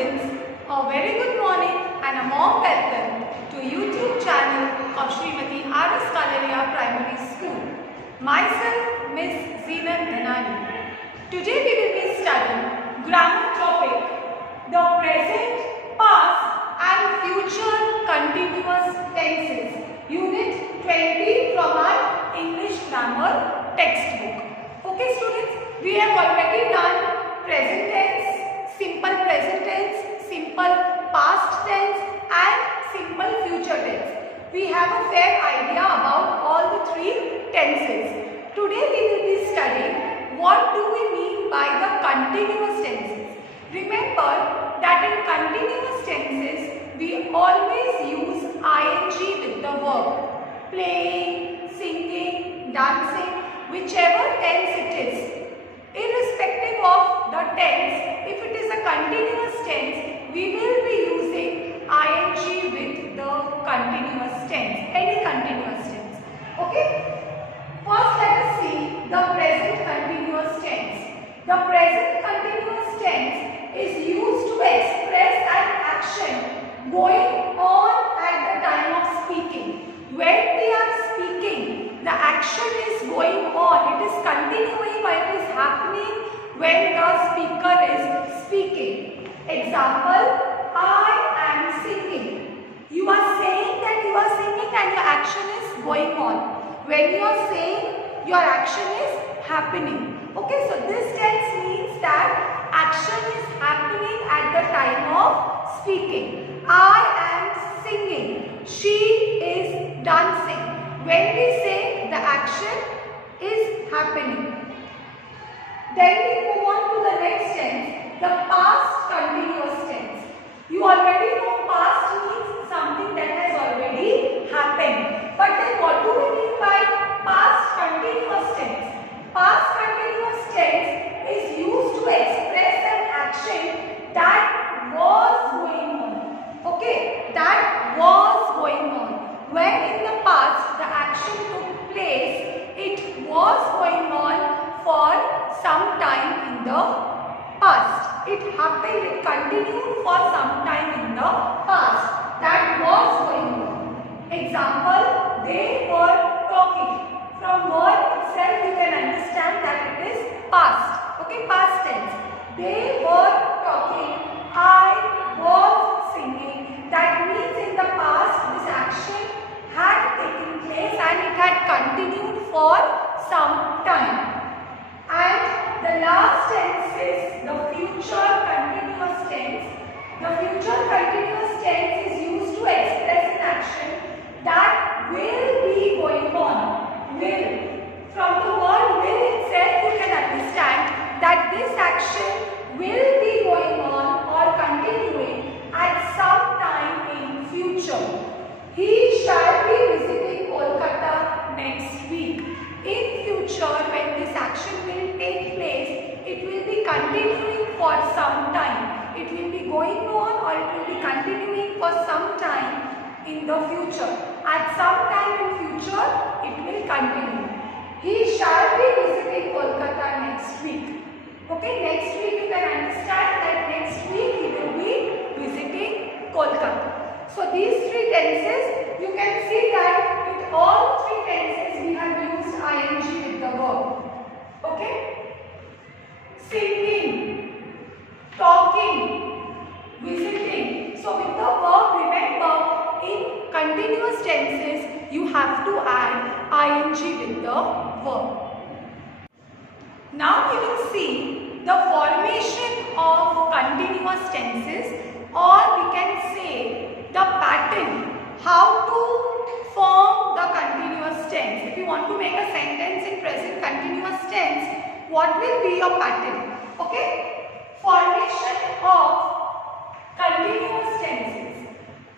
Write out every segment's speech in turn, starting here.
students, a very good morning and a warm welcome to YouTube channel of Srimati R.S. Kalaria Primary School. Myself, Miss Zeenat Dhanani. Today we will be studying grammar topic, the present, past and future continuous tenses. Unit 20 from our English grammar textbook. Okay students, we have already done present tense, simple present tense, simple past tense and simple future tense. We have a fair idea about all the three tenses. Today we will be studying what do we mean by the continuous tenses. Remember that in continuous tenses we always use ing with the verb. Playing, singing, dancing, whichever tense it is. Irrespective of the tense, if it is a continuous tense, we will be using ing with the continuous tense, any continuous tense. Okay? First let us see the present continuous tense. The present continuous tense is used to express an action going on at the time of speaking. When we are speaking, the action is going on, it is continuing or it is happening when the speaker is speaking. Example, I am singing. You are saying that you are singing and your action is going on. When you are saying, your action is happening. Okay, so this tense means that action is happening at the time of speaking. I am singing. She is dancing. When we say the action is happening. Then we move on to the next tense, the past continuous tense. You already know past means something that has already happened. But then what do we mean by past continuous tense? Past continuous tense is used to express an action that was going on. Okay, that was going on. When in the past the action took place, it was going on for some time in the past. It happened, it continued for some time in the past. That was going on. Example, they were talking. From word itself you can understand that it is past. Okay, past tense. They were talking. I was singing. That means in the past this action had taken place and it had continued for some time. And the last tense is the future continuous tense. The future continuous tense is used to express an action that will be going on. Will. From the word will itself you can understand that this action will be going on or continuing at some time in future. He shall be visiting Kolkata next week. In future, when this action will take place, it will be continuing for some time. It will be going on or it will be continuing for some time in the future. At some time in future, it will continue. He shall be visiting Kolkata next week. Okay, next week you can understand that next week he will be visiting Kolkata. So these three tenses, you can see that with all three tenses we have used ing with the verb. Okay? Singing, talking, visiting. So with the verb, remember in continuous tenses you have to add ing with the verb. Now we will see the formation of continuous tenses, or we can say the pattern, how to form the continuous tense. If you want to make a sentence in present continuous tense, what will be your pattern? Okay? Formation of continuous tenses.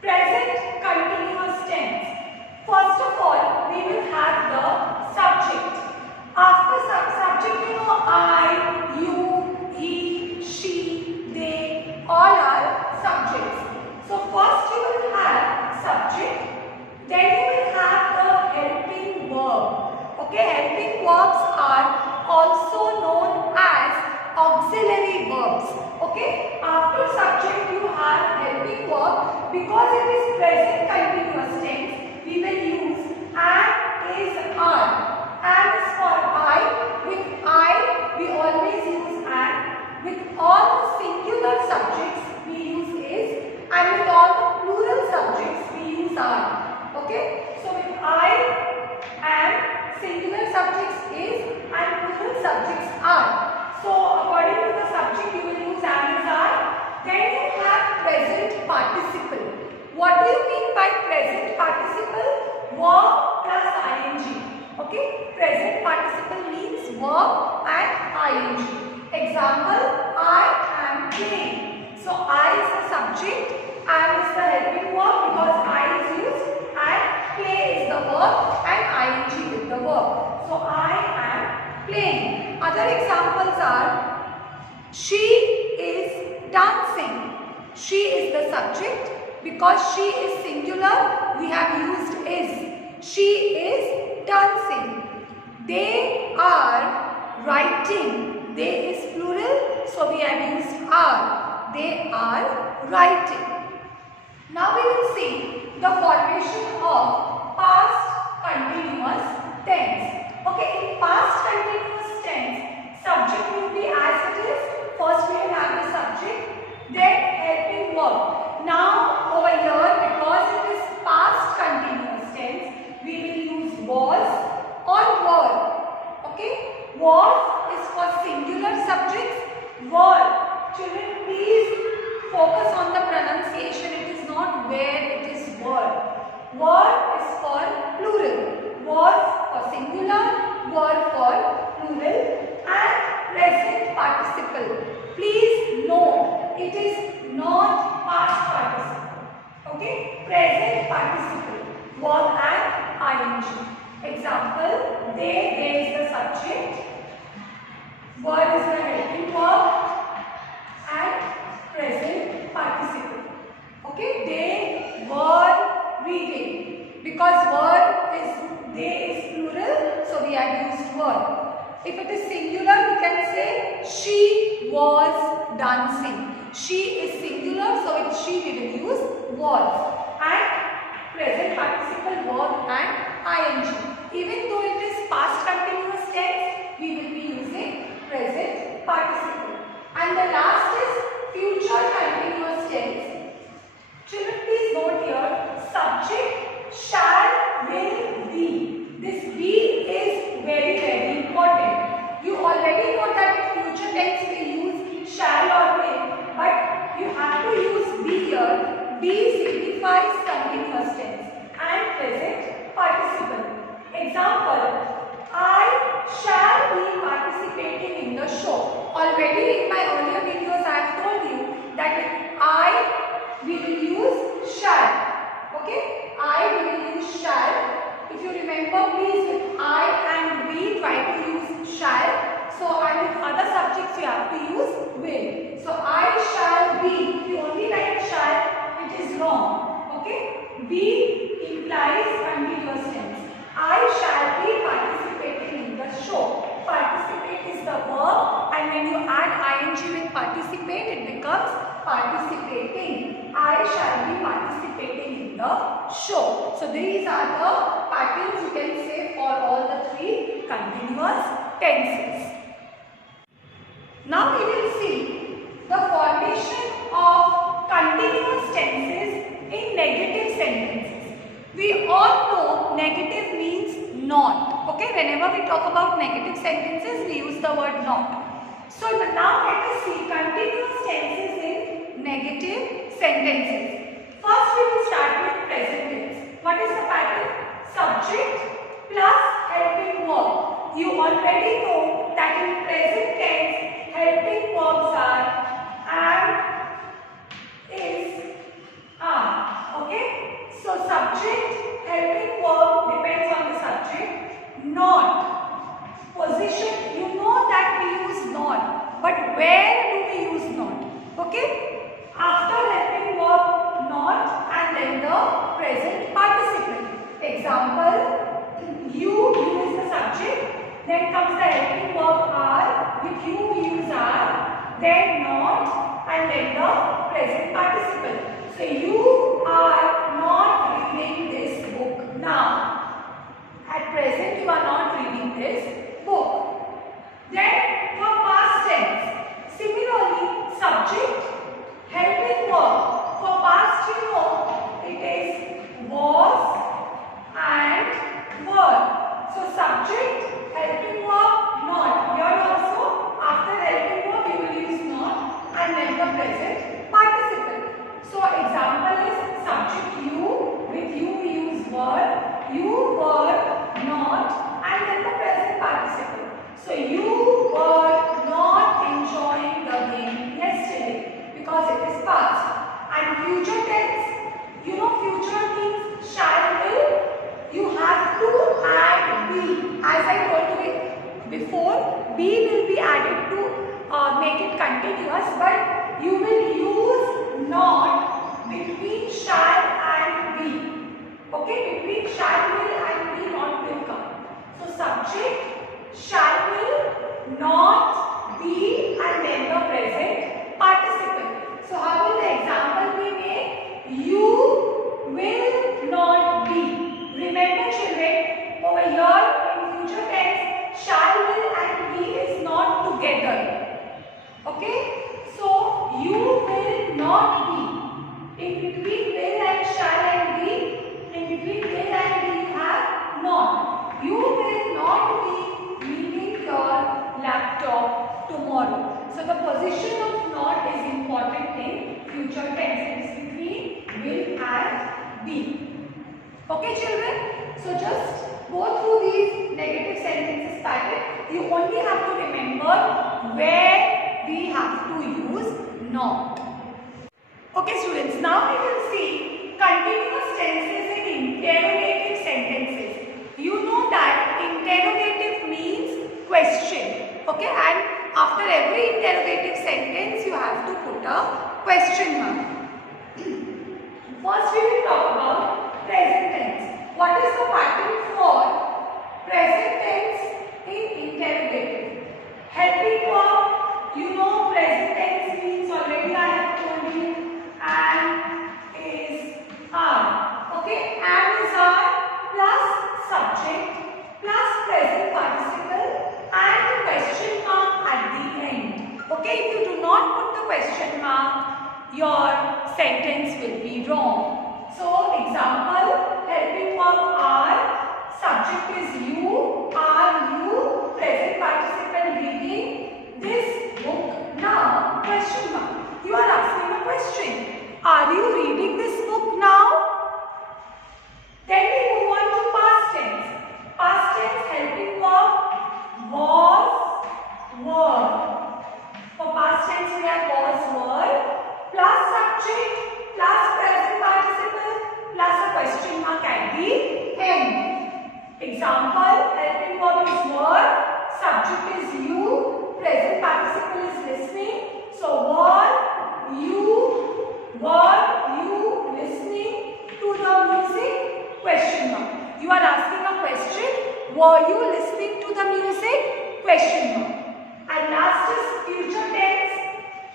Present continuous tense. First of all, we will have the subject. After subject, you know, I, you, he, she, they, all are subjects. So first you will have subject, then you will have the helping verb. Okay, helping verbs are also known as auxiliary verbs. Okay, after subject you verb. Because it is present continuous tense, we will use am, is, are. Am is for I. With I, we always use am. With all the singular subjects, we use is. And with all the plural subjects, we use are. Okay? So with I, am, singular subjects is, and plural subjects are. So according to the subject, you will use am, is, are. Then you have present participle. What do you mean by present participle? Verb plus ing. Okay? Present participle means verb and ing. Example, I am playing. So I is the subject, am is the helping verb because I is used, and play is the verb and ing with the verb. So I am playing. Other examples are she is dancing. She is the subject. Because she is singular, we have used is. She is dancing. They are writing. They is plural, so we have used are. They are writing. Now we will see the formation of past continuous tense. Okay, in past continuous tense, subject will be as it is. First we will have the subject, then helping verb. Now over here, because it is past continuous tense, we will use was or were. Okay, was is for singular subjects. Were. Children, please focus on the pronunciation. It is not where, it is were. Were is for plural. Was for singular. Were for plural. And present participle. Please note, it is not past participle. Okay? Present participle. Verb and ing. Example, they is the subject. Were is the helping verb. And present participle. Okay, they were reading. Because were is, they is plural, so we have used were. If it is singular, we can say she was dancing. She is singular, so with she we will use was. And present participle verb and ing. Even though it is past continuous tense, we will be using present participle. And the last is future continuous tense. Children, please note here, subject shall, will, be. This be is very, very important. You already know that in future tense we use shall or will, but you have to use be here. Be signifies continuous tense and present participle. Example, I shall be participating in the show. Already in my earlier videos I have told you that with I we will use shall. Okay? I we will use shall. If you remember, please, with I and we try to use shall. So and with other subjects you have to use will. So I shall be. If you only write shall, it is wrong. Okay? Be implies continuous tense. I shall be participating in the show. Participate is the verb, and when you add ing with participate, it becomes participating. I shall be participating in the show. So these are the patterns you can say for all the three continuous tenses. Now we will see the formation of continuous tenses in negative sentences. We all know negative means not. Okay, whenever we talk about negative sentences, we use the word not. So now let us see continuous tenses in negative sentences. First we will start with present tense. What is the pattern? Subject plus helping verb. You already know that in present tense, helping verbs are am, is, are. Okay? So subject, helping verb depends on the subject. Not. Position, you know that we use not. But where do we use not? Okay? After helping verb not and then the present participle. Example, you is the subject. Then comes the helping verb are. With you we use are. Then not and then the present participle. So you are not reading this book now. At present you are not reading this book. Then for past tense, similarly subject, helping verb. For past you know it is was and were. So subject, helping verb, not. Here also after helping verb you will use not and then the present participle. So example is subject you, with you we use were, you were not and then the present participle. So you were not enjoying the game yesterday because it is past. And future tense, you know future means shall will. You have to add be. As I told you before, be will be added to make it continuous, but you will use not between shall and be. Okay, between shall will and be not will come. So subject, shall will, not, be and then the present participle. So how will the example be made? You will not be. Remember children, over here in future tense, shall will and be is not together. Okay? So you will not be. In between will and shall and be, in between will and be you have not. You will not be leaving your laptop tomorrow. So the position of not is important in future tense. It is between will and be. Okay children, so just go through these negative sentences pattern. You only have to remember where we have to use not. Okay students, now we will see continuous tenses in interrogative sentences. You know that interrogative means question. Okay, and after every interrogative sentence you have to put a question mark. First we will talk about present tense. What is the pattern for present tense in interrogative? Helping verb, you know present tense means already I have told you am, is, are. Okay, am is are plus subject plus present participle and the question mark at the end. Okay, if you do not put the question mark, your sentence will be wrong. So example, helping verb are, subject is you, are you, present participle reading this book now, question mark. You are asking a question. Are you reading this book now? Then we move on to past tense. Past tense helping verb was, were. For past tense we have was, were plus subject plus present participle plus a question mark at the end. Example, helping verb is were, subject is you, present participle is listening. So were you listening to the music? Question mark. You are asking a question. Were you listening to the music? Question mark. And last is future tense.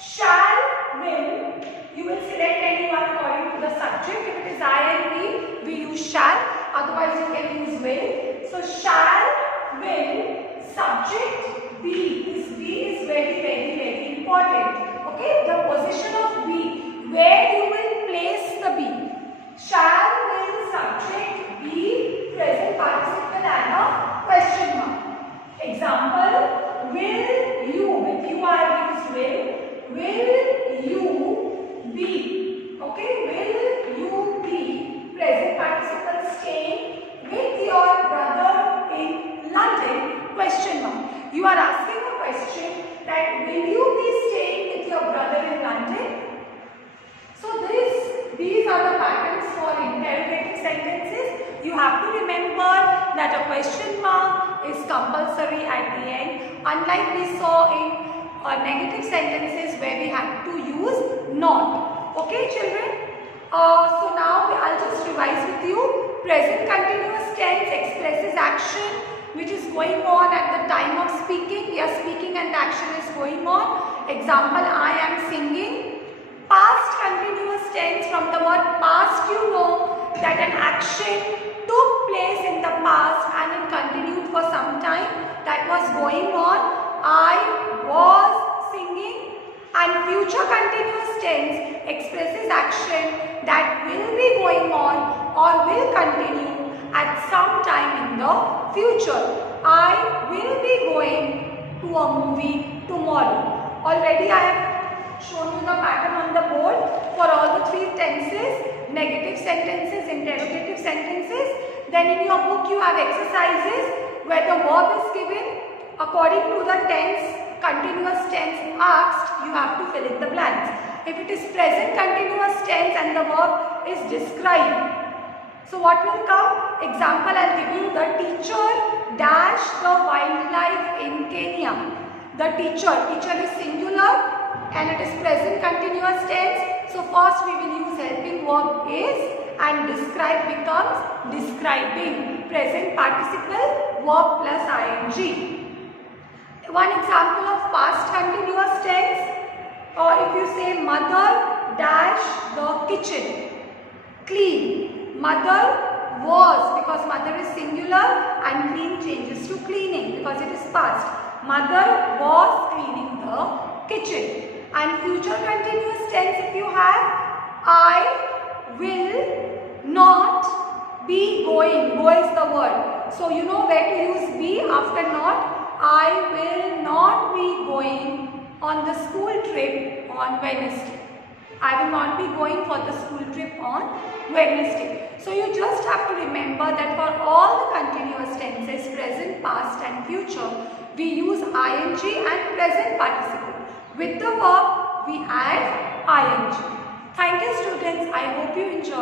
Shall, will. You will select anyone according to the subject. If it is I and we use shall. Otherwise you can use will. So shall, will, subject, be. This be is very important. Okay, the position of be, where you will place the be. Shall, will, subject, be, present participle and a question mark. Example, will you, with you I have used will you be, okay, will you be, present participle staying with your brother in London, question mark. You are asking a question that will you be staying with your brother in London? So these are the patterns for interrogative sentences. You have to remember that a question mark is compulsory at the end, unlike we saw in negative sentences where we had to use not. Okay children? So now I'll just revise with you. Present continuous tense expresses action which is going on at the time of speaking. We are speaking and the action is going on. Example, I am singing. Past continuous tense from from the word past you know that an action took place in the past and it continued for some time. That was going on. I was singing. And future continuous tense expresses action that will be going on or will continue at some time in the future. I will be going to a movie tomorrow. Already I have shown you the pattern on the board for all the three tenses: negative sentences, interrogative sentences. Then in your book you have exercises where the verb is given according to the tense, continuous tense asked. You have to fill in the blanks. If it is present continuous tense and the verb is described, so what will come? Example I will give you. The teacher dash the wildlife in Kenya. The teacher is singular and it is present continuous tense. So first we will use helping verb is and describe becomes describing. Present participle verb plus ing. One example of past continuous tense, or if you say mother dash the kitchen, clean. Mother was, because mother is singular and clean changes to cleaning because it is past. Mother was cleaning the kitchen. And future continuous tense, if you have, I will not be going. Go is the word. So you know where to use be after not. I will not be going on the school trip on Wednesday. I will not be going for the school trip on Wednesday. So you just have to remember that for all the continuous tenses, present, past and future, we use ing and present participle. With the verb, we add ing. Thank you students. I hope you enjoy.